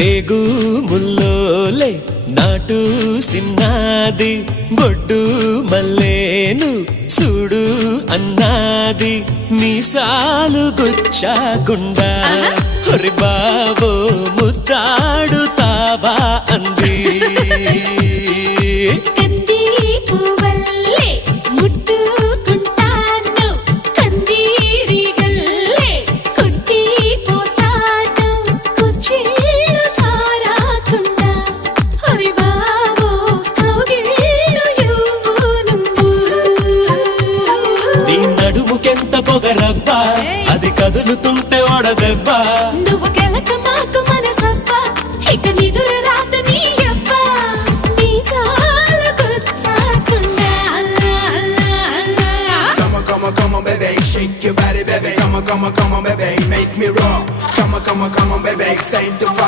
రేగు ముల్లోలే నాటు సిన్నాది బొడ్డు మల్లేను చూడు అన్నాది మీసాలు గుచ్చాకుండా హరి బాబో ముద్దాడుతావా అంది నడుముకెంత పొగరబ్బా అది కదులుతుంటే ఓడదెబ్బా నువ్వు గెలక మాకు మనసబ్బా ఇక నిదురు రాదు నీ అబ్బా మీసాలు గుచ్చాకుండా Come on, baby, shake your body, baby. Come on, baby, make me rock. Come on, baby, it's time to